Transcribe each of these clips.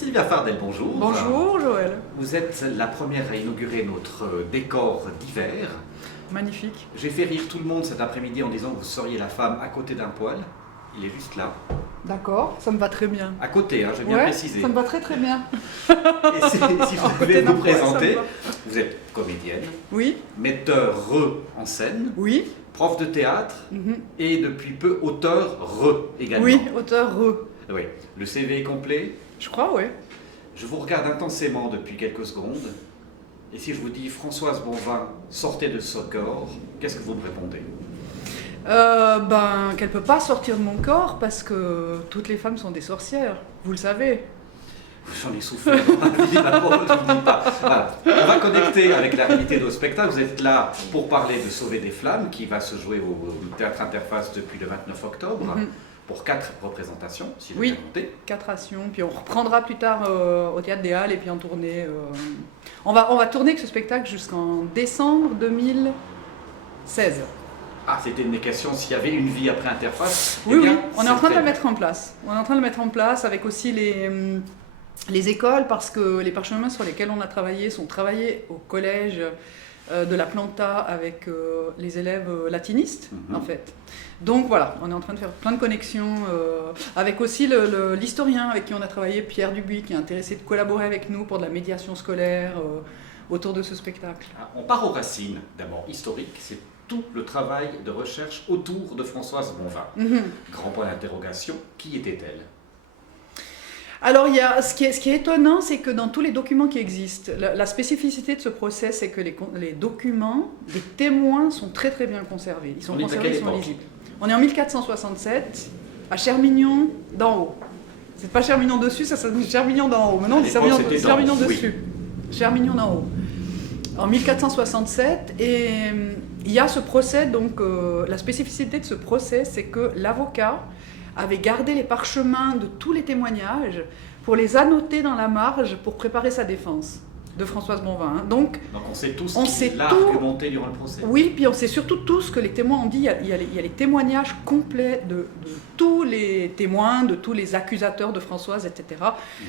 Sylvia Fardel, bonjour. Bonjour Joël. Vous êtes la première à inaugurer notre décor d'hiver. Magnifique. J'ai fait rire tout le monde cet après-midi en disant que vous seriez la femme à côté d'un poêle. Il est juste là. D'accord, ça me va très bien. À côté, j'ai bien précisé. Ça me va très très bien. Et si vous devez vous présenter, vous êtes comédienne, Oui. metteur en scène, Oui. prof de théâtre et depuis peu auteur également. Oui, auteur Oui. Le CV est complet. Je crois, oui. Je vous regarde intensément depuis quelques secondes. Et si je vous dis Françoise Bonvin, sortez de ce corps, qu'est-ce que vous me répondez? Qu'elle ne peut pas sortir de mon corps parce que toutes les femmes sont des sorcières, vous le savez. J'en ai souffert dans ma vie, d'abord, je ne vous dis pas. Voilà. On va connecter avec la réalité de nos spectacles. Vous êtes là pour parler de Sauver des Flammes, qui va se jouer au Théâtre Interface depuis le 29 octobre, pour 4 représentations, si vous oui, comptez. 4 actions, puis on reprendra plus tard au Théâtre des Halles et puis en tournée. On va tourner avec ce spectacle jusqu'en décembre 2016. Ah, c'était une question s'il y avait une vie après Interface. Oui, oui, on est en train de le mettre en place. On est en train de le mettre en place avec aussi les écoles, parce que les parchemins sur lesquels on a travaillé sont travaillés au collège de la Planta avec les élèves latinistes, en fait. Donc voilà, on est en train de faire plein de connexions avec aussi l'historien avec qui on a travaillé, Pierre Dubuis, qui est intéressé de collaborer avec nous pour de la médiation scolaire autour de ce spectacle. On part aux racines, d'abord historiques, c'est tout le travail de recherche autour de Françoise Bonvin. Grand point d'interrogation, qui était-elle? Alors, ce qui est étonnant, c'est que dans tous les documents qui existent, la spécificité de ce procès, c'est que les documents, les témoins sont très très bien conservés. Ils sont conservés, ils sont lisibles. On est en 1467, à Chermignon d'en haut. C'est pas Chermignon dessus, ça c'est Chermignon d'en haut. Maintenant, on dit Chermignon dessus. Chermignon d'en haut. En 1467, et il y a ce procès, donc la spécificité de ce procès, c'est que l'avocat avait gardé les parchemins de tous les témoignages pour les annoter dans la marge pour préparer sa défense de Françoise Bonvin. Donc on sait tout ce qu'il a argumenté durant le procès. Oui, puis on sait surtout tout ce que les témoins ont dit. Il y a les témoignages complets de tous les témoins, de tous les accusateurs de Françoise, etc.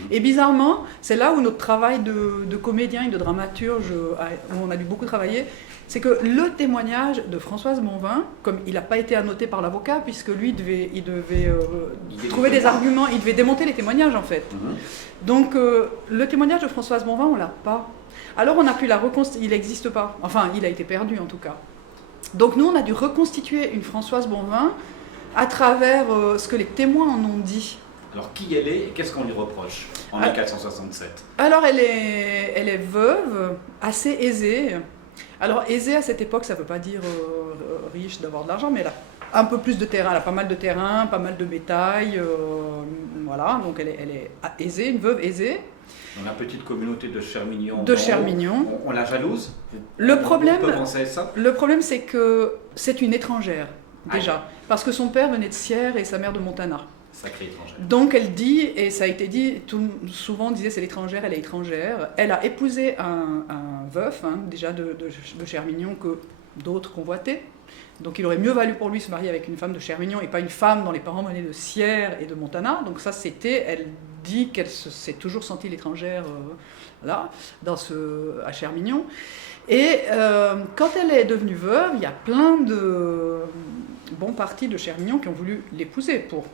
Et bizarrement, c'est là où notre travail de comédien et de dramaturge, où on a dû beaucoup travailler, c'est que le témoignage de Françoise Bonvin, comme il n'a pas été annoté par l'avocat, puisque lui, il devait trouver des arguments, il devait démonter les témoignages en fait. Donc le témoignage de Françoise Bonvin, on ne l'a pas. Alors on a pu la reconstituer, il n'existe pas, enfin il a été perdu en tout cas. Donc nous on a dû reconstituer une Françoise Bonvin à travers ce que les témoins en ont dit. Alors qui elle est et qu'est-ce qu'on lui reproche en 1467? Alors elle est veuve, assez aisée. Alors aisée à cette époque, ça ne veut pas dire riche d'avoir de l'argent, mais elle a un peu plus de terrain, elle a pas mal de terrain, pas mal de bétail, voilà, donc elle est aisée, une veuve aisée. Dans la petite communauté de Chermignon. On la jalouse? Le problème, on peut penser à ça? Le problème, c'est que c'est une étrangère, déjà, parce que son père venait de Sierre et sa mère de Montana. Sacrée étrangère. Donc elle dit, et ça a été dit, souvent on disait c'est l'étrangère, elle est étrangère. Elle a épousé un veuf, déjà de Chermignon, que d'autres convoitaient. Donc il aurait mieux valu pour lui se marier avec une femme de Chermignon et pas une femme dont les parents venaient de Sierre et de Montana. Donc ça elle dit qu'elle s'est toujours sentie l'étrangère là, à Chermignon. Et quand elle est devenue veuve, il y a plein de bons partis de Chermignon qui ont voulu l'épouser pour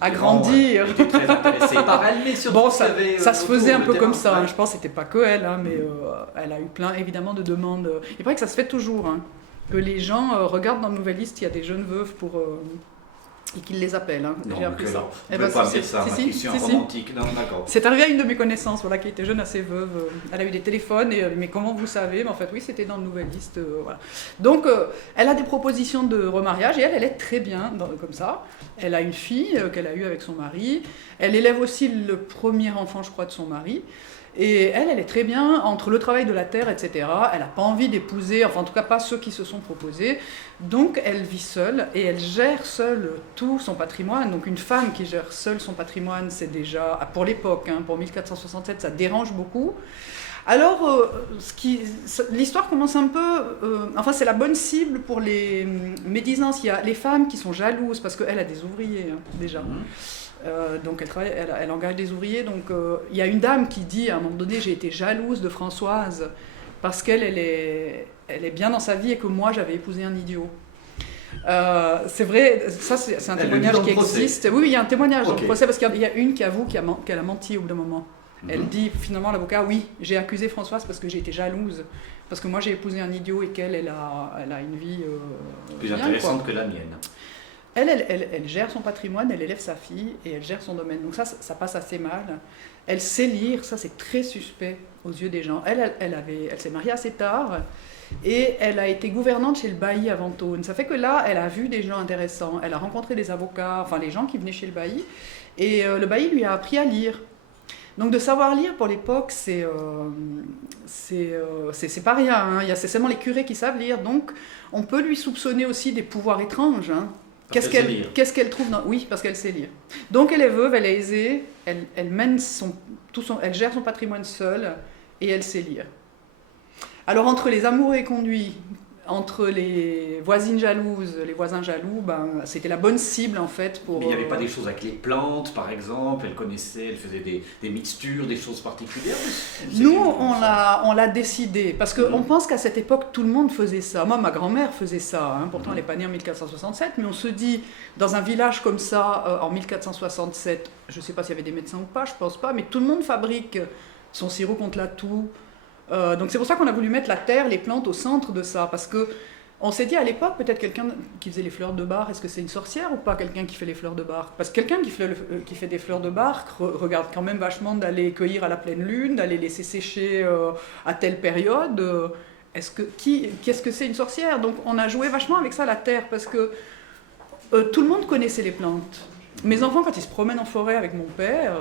agrandir. Elle était très intéressée par elle, mais surtout ça se faisait un peu comme ça. Je pense que c'était pas que elle, mais elle a eu plein évidemment de demandes. Il paraît que ça se fait toujours. Que les gens regardent dans Nouvelliste, il y a des jeunes veuves et qu'ils les appellent. J'ai appris ça. Je ne veux pas dire ça, je suis un romantique. Non, d'accord. C'est arrivé à une de mes connaissances qui était jeune, assez veuve. Elle a eu des téléphones, mais comment vous savez? Mais en fait, oui, c'était dans le Nouvelliste. Voilà. Donc, elle a des propositions de remariage et elle est très bien comme ça. Elle a une fille qu'elle a eue avec son mari. Elle élève aussi le premier enfant, je crois, de son mari. Et elle est très bien entre le travail de la terre, etc. Elle n'a pas envie d'épouser, enfin en tout cas pas ceux qui se sont proposés. Donc elle vit seule et elle gère seule tout son patrimoine. Donc une femme qui gère seule son patrimoine, c'est déjà, pour l'époque, pour 1467, ça dérange beaucoup. Alors, l'histoire commence un peu... enfin, c'est la bonne cible pour les médisances. Il y a les femmes qui sont jalouses, parce qu'elle a des ouvriers, hein, déjà. Donc, elle engage des ouvriers. Donc, il y a une dame qui dit, à un moment donné, j'ai été jalouse de Françoise, parce qu'elle est bien dans sa vie et que moi, j'avais épousé un idiot. C'est vrai, ça c'est un témoignage qui existe. Oui, il y a un témoignage dans le procès, parce qu'il y a une qui avoue qu'elle a menti au bout d'un moment. Elle dit finalement, l'avocat, oui, j'ai accusé Françoise parce que j'ai été jalouse, parce que moi j'ai épousé un idiot et qu'elle elle a une vie plus bien, intéressante quoi. que la mienne. Elle gère son patrimoine, elle élève sa fille et elle gère son domaine. Donc ça passe assez mal. Elle sait lire, ça c'est très suspect aux yeux des gens. Elle s'est mariée assez tard et elle a été gouvernante chez le bailli à Ventône. Ça fait que là, elle a vu des gens intéressants. Elle a rencontré des avocats, enfin les gens qui venaient chez le bailli. Et le bailli lui a appris à lire. Donc de savoir lire pour l'époque, c'est pas rien. Hein. C'est seulement les curés qui savent lire. Donc on peut lui soupçonner aussi des pouvoirs étranges. Hein. Qu'est-ce qu'elle trouve dans... Oui, parce qu'elle sait lire. Donc elle est veuve, elle est aisée, elle mène elle gère son patrimoine seule et elle sait lire. Alors entre les amoureux éconduits, entre les voisines jalouses, les voisins jaloux, c'était la bonne cible en fait pour... Mais il n'y avait pas des choses avec les plantes, par exemple, elle faisait des mixtures, des choses particulières. Nous, on l'a décidé, parce qu'on pense qu'à cette époque, tout le monde faisait ça. Moi, ma grand-mère faisait ça, hein. Pourtant elle n'est pas née en 1467, mais on se dit, dans un village comme ça, en 1467, je ne sais pas s'il y avait des médecins ou pas, je ne pense pas, mais tout le monde fabrique son sirop contre la toux. Donc c'est pour ça qu'on a voulu mettre la terre, les plantes au centre de ça, parce que on s'est dit à l'époque, peut-être quelqu'un qui faisait les fleurs de Bach, est-ce que c'est une sorcière ou pas quelqu'un qui fait les fleurs de Bach? Parce que quelqu'un qui fait des fleurs de Bach regarde quand même vachement d'aller cueillir à la pleine lune, d'aller laisser sécher à telle période. Qu'est-ce que c'est une sorcière? Donc on a joué vachement avec ça, la terre, parce que tout le monde connaissait les plantes. Mes enfants, quand ils se promènent en forêt avec mon père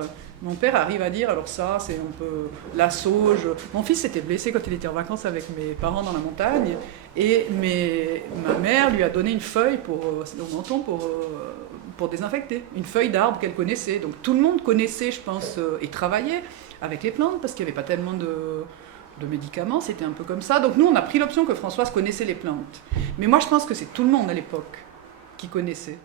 arrive à dire, alors ça, c'est un peu la sauge. Mon fils s'était blessé quand il était en vacances avec mes parents dans la montagne, et ma mère lui a donné une feuille au menton pour désinfecter, une feuille d'arbre qu'elle connaissait. Donc tout le monde connaissait, je pense, et travaillait avec les plantes, parce qu'il n'y avait pas tellement de médicaments, c'était un peu comme ça. Donc nous, on a pris l'option que Françoise connaissait les plantes. Mais moi, je pense que c'est tout le monde à l'époque qui connaissait.